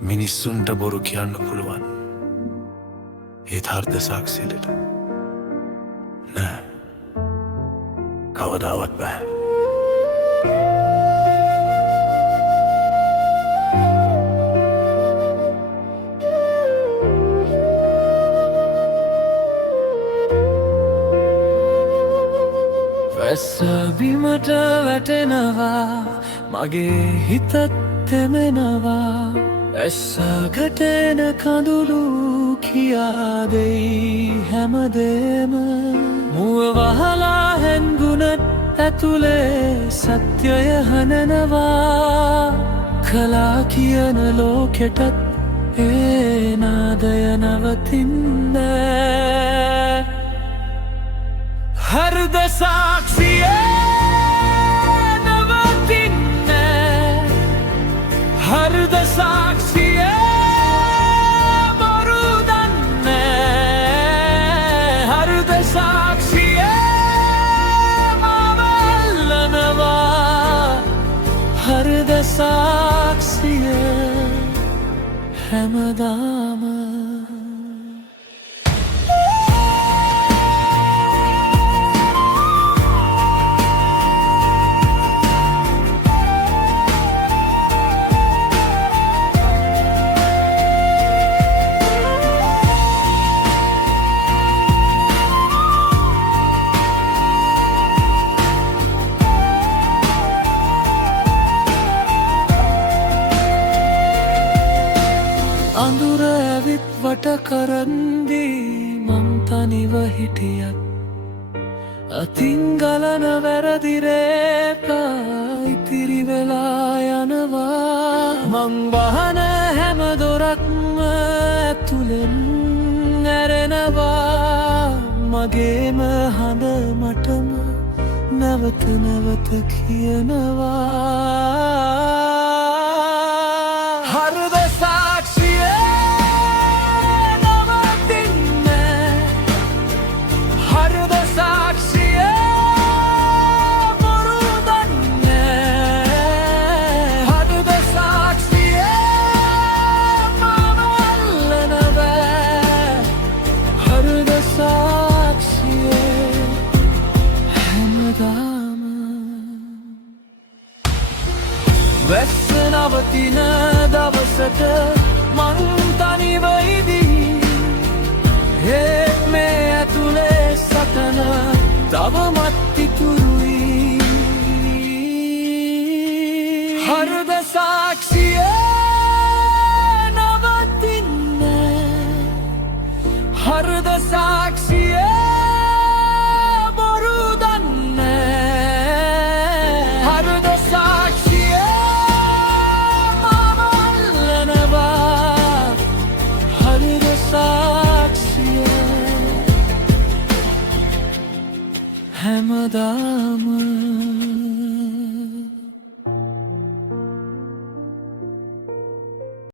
මිනිස්සුන්ට බොරු කියන්න පුළුවන් ඒත් හර්ද සාක්ෂියට නෑ කවදාවත් බෑ වැස්ස බිමට වැටෙනවා මගේ හිතත් තෙමෙනවා ඇස්සකට එන කඳුළු කියා දෙයි හැමදේම මුව වහලා හැන්ගුණත් ඇතුලේ සත්‍යය හනනවා කලා කියන ලෝකෙටත් ඒ නාදය නවතින්නේ හෘද සාක්ෂියේ නවතින්නේ හෘද සාක්ෂියේ බොරු දන්නේ හෘද සාක්ෂියේ මම අල්ලනවා හෘද සාක්ෂියේ හැමදාම අඳුර ඇවිත් වට කරන්දී මං තනිව හිටියත් අතින් ගලන වැරදිරේපා ඉතිරි වෙලා යනවා මං වහන හැම දොරක්ම ඇතුලෙන් ඇරෙනවා මගේම හඬ මටම නැවත නැවත කියනවා හෘද සාක්ෂියේ නවතින්නේ හෘද සාක්ෂියේ බොරු දන්නේ හෘද සාක්ෂියේ මම අල්ලනවා හෘද සාක්ෂියේ හැමදාම වැස්ස නවතින දවසට මං තනිව ඉදී ඒත් මේ ඇතුලේ සටන තවමත් ඉතුරුයි හෘද සාක්ෂියේ නවතින්නේ හෘද සාක්ෂියේ බොරු දන්නේ හෘද සාක්ෂියේ හැමදාම